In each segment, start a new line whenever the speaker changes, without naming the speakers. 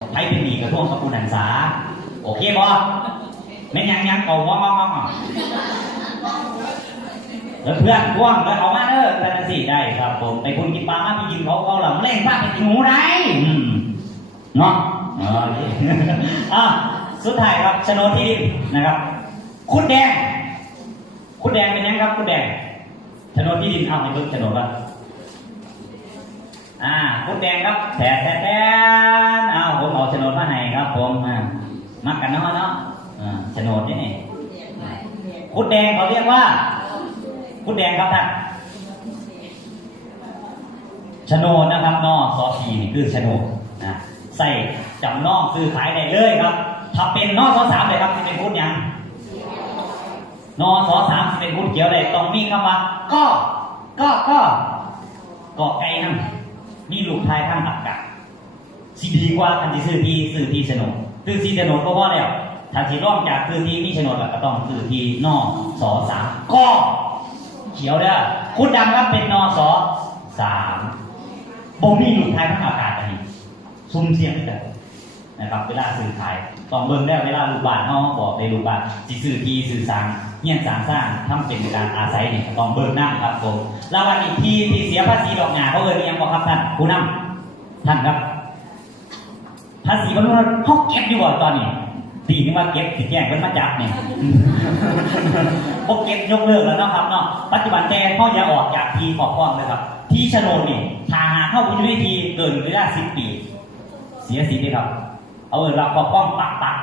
เป็นหนีกระท่วงกับผู้นันษาโอเคบ่แม่นยังยังเอาว่องว่องว่องแล้วเพื่อนพ่วงแล้วเอามาเด้อแต่ละสิได้ครับผมไปคุณกินปลามาพี่กินเขาเขาหลังเล่นป้าไปกินหมูได้เนาะอะสุดท้ายครับโฉนดที่ดินนะครับ คุณแดง คุณแดงเป็นยังครับ คุณแดงโฉนดที่ดินเอาให้เบิ่งโฉนดว่าอ่า คุณแดงครับแผลแผลแผล เอาผมเอาโฉนดมาให้ครับ ผมอ่ามักกันเนาะเนาะอ่าโฉนดนี่นี่คุณแดงเขาเรียกว่า คุณแดงครับท่านโฉนดนะครับนอซอพีนี่คือโฉนดนะใส่จำนองซื้อขายได้เลยครับถ้าเป็นนอซอสามเลยครับที่เป็นคุณยังนอสอสามสิเป็นคุณเขียวได้ต้องมีคำว่าก็ก็ก็ก็ไก่นั่นมีลูกทายข้างตักกะ สิดีกว่าอันที่ซื้อที่ซื้อที่โฉนดซื้อที่โฉนดก็ว่าแล้วถ้าสิร่องจากซื้อที่มีโฉนดแล้วก็ต้องซื้อที่นอสอสามก็เขียวเด้อคุณดำครับเป็นนอสอสามบ่มีลูกทายข้างอากาศอันนี้ซุ่มเสียงกันนะครับเวลาซื้อขายต้องเบิ่งได้เวลาลูกบ้านเฮาบอกในลูกบ้านสิซื้อที่ซื้อสางเฮียสางสร้างทำเป็นการอาศัยนี่ต้องเบิ่งนำครับผมแล้ววันอีกทีที่เสียภาษีดอกหญ้าเขาเอิ้นอิหยังบ่ครับท่านผู้นำท่านครับ ภาษีบรรลุเฮาเก็บอยู่บ่ตอนนี้ปีนี้ว่าเก็บสิแจ้งเพิ่นมาจับเนี่บ่เก็บยกเลิกแล้วเนาะครับเนาะปัจจุบันแต่เฮาอย่าออกจากที่ครอบครองเลยครับ ที่โฉนดนี่ถ้างหากเฮาบ่อยู่ในทีเกินเวลา10ปี เสียสิทธิ์เลยครับ เอาเอินรับครอบครองปักปัก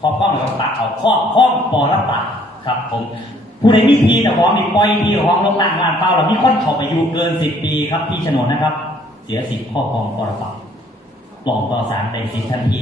ครอบครองแล้วก็ตักเอาครอบครองปอระปักครับ ผมผู้ใดมีทีแต่ของมีปล่อยทีของลงล่างลานเปล่าแล้วมีคนเข้าไปอยู่เกินสิบปีครับที่โฉนนะครับ เสียสิทธิ์ครอบครองปอระปัก ปล่องต่อสารในสิทธิ์ทันที